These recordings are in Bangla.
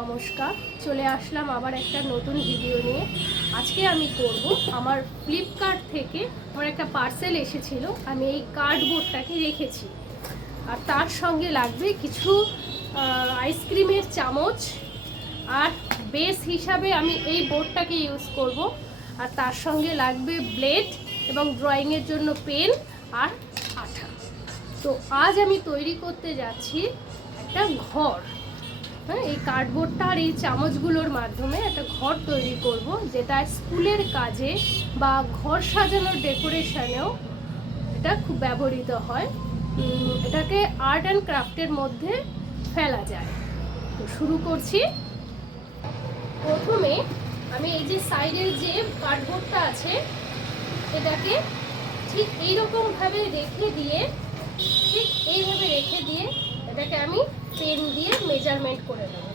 নমস্কার, চলে আসলাম আবার একটা নতুন ভিডিও নিয়ে। আজকে আমি করব আমার ফ্লিপকার্ট থেকে আমার একটা পার্সেল এসেছিল। আমি এই কার্ডবোর্ডটাকে রেখেছি, আর তার সঙ্গে লাগবে কিছু আইসক্রিমের চামচ, আর বেস হিসাবে আমি এই বোর্ডটাকে ইউজ করব। আর তার সঙ্গে লাগবে ব্লেড এবং ড্রয়িংয়ের জন্য পেন আর আঠা। তো আজ আমি তৈরি করতে যাচ্ছি একটা ঘর। হ্যাঁ, এই কার্ডবোর্ডটা আর এই চামচগুলোর মাধ্যমে একটা ঘর তৈরি করব, যেটা স্কুলের কাজে বা ঘর সাজানোর ডেকোরেশনেও এটা খুব ব্যবহৃত হয়। এটাকে আর্ট অ্যান্ড ক্রাফটের মধ্যে ফেলা যায়। তো শুরু করছি। প্রথমে আমি এই যে সাইডের যে কার্ডবোর্ডটা আছে, এটাকে ঠিক এইরকমভাবে রেখে দিয়ে এটাকে আমি পেন দিয়ে মেজারমেন্ট করে নেব।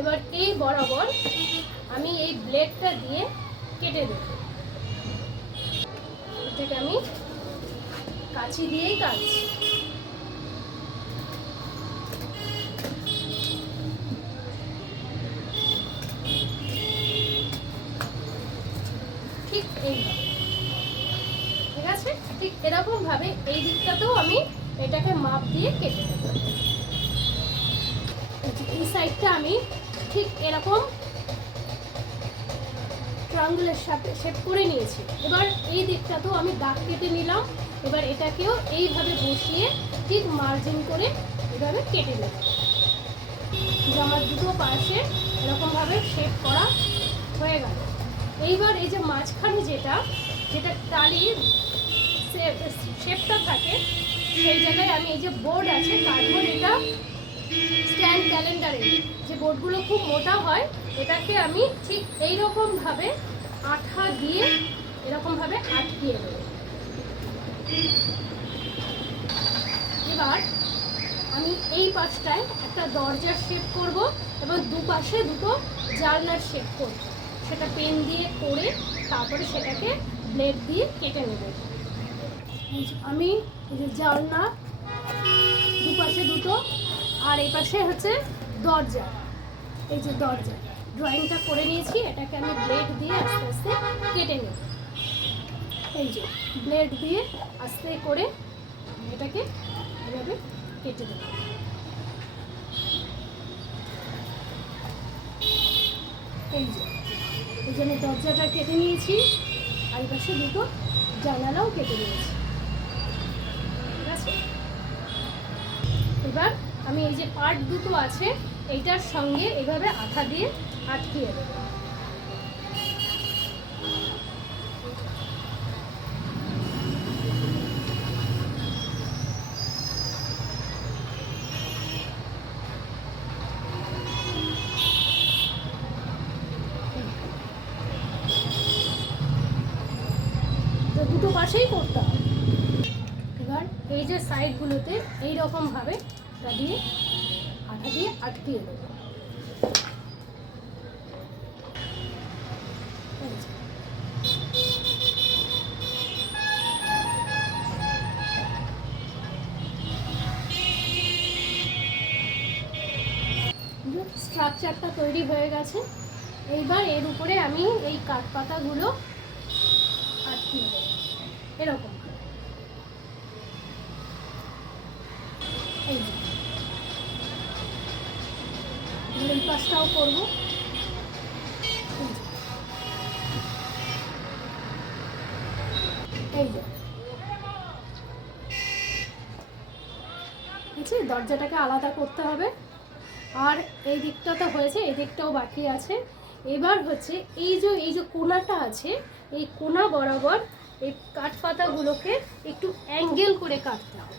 এবার এই বরাবর আমি এই ব্লেডটা দিয়ে কেটে দেব। এটাকে আমি কাঁচি দিয়েই কাটছি। ঠিক এইভাবে, ঠিক আছে? ঠিক এরকম ভাবে এই দিকটাতেও আমি এটাকে মাপ দিয়ে কেটে দেব। এই সাইডটা আমি ঠিক এরকম ট্রায়াঙ্গলের সাথে শেপ করে নিয়েছি। এবার এই দিকটাতেও আমি দাগ কেটে নিলাম। এবার এটাকেও এইভাবে বসিয়ে ঠিক মার্জিন করে এভাবে কেটে নেব। আমার দুটো পাশে এরকমভাবে শেপ করা হয়ে গেল। এইবার এই যে মাঝখানে যেটা টালির শেপটা থাকে, সেই জায়গায় আমি এই যে বোর্ড আছে কার্ডবোর্ড, এটা স্ট্যান্ড ক্যালেন্ডারের যে বোর্ডগুলো খুব মোটা হয়, এটাকে আমি ঠিক এইরকমভাবে আঠা দিয়ে এরকমভাবে আটকিয়ে দেব। এবার আমি এই পাশটায় একটা দরজার শেপ করব এবং দুপাশে দুটো জানলার শেপ করব। সেটা পেন দিয়ে করে তারপরে সেটাকে ব্লেড দিয়ে কেটে নেব। আমি এই যে জানলা, দুপাশে দুটো, আর এই পাশে হচ্ছে দরজা, এই যে দরজা ড্রয়িংটা করে নিয়েছি। এটাকে আমি ব্লেড দিয়ে আস্তে আস্তে কেটে নেব। এই যে ব্লেড দিয়ে আস্তে করে এটাকে এভাবে কেটে দেব। এই যে এখানে দরজাটা কেটে নিয়েছি, আর এই পাশে দুটো জানালাও কেটে নিয়েছি। ঠিক আছে? এবার আমি এই যে পার্ট দুটো আছে, এইটার সঙ্গে এইভাবে আঠা দিয়ে আটকিয়ে দেব। দুটো পাশেই করতে হবে। এবার এই যে সাইডগুলোতে এইরকমভাবে দিয়ে আঠা দিয়ে আটকিয়ে দেব। স্ট্রাকচারটা তৈরি হয়ে গেছে। এইবার এর উপরে আমি এই কাঠপাতাগুলো আটকিয়ে দেব এরকম। এই যে এই পাশটাও করবো। এই যে দরজাটাকে আলাদা করতে হবে। আর এই দিকটা তো হয়েছে, এই দিকটাও বাকি আছে। এবার হচ্ছে এই যে কোণাটা আছে, এই কোণা বরাবর এই কাঠপাতাগুলোকে একটু অ্যাঙ্গেল করে কাটতে হবে।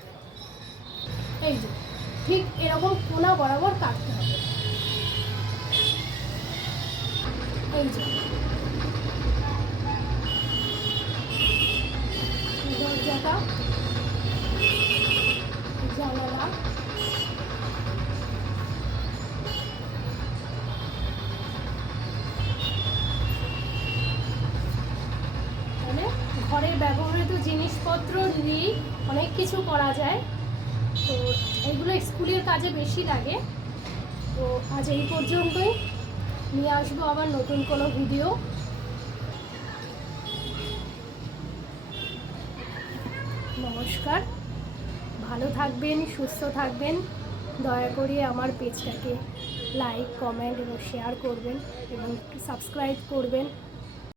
এই যে ঠিক এরকম কোণা বরাবর কাটতে হবে। এই যে দরজাটা ঘরে ব্যবহৃত জিনিসপত্র দিয়েই অনেক কিছু করা যায়। তো এইগুলো স্কুলের কাজে বেশি লাগে। তো আজ এই পর্যন্তই, নিয়ে আসবো আবার নতুন কোনো ভিডিও। নমস্কার, ভালো থাকবেন, সুস্থ থাকবেন। দয়া করে আমার পেজটাকে লাইক, কমেন্ট এবং শেয়ার করবেন এবং সাবস্ক্রাইব করবেন।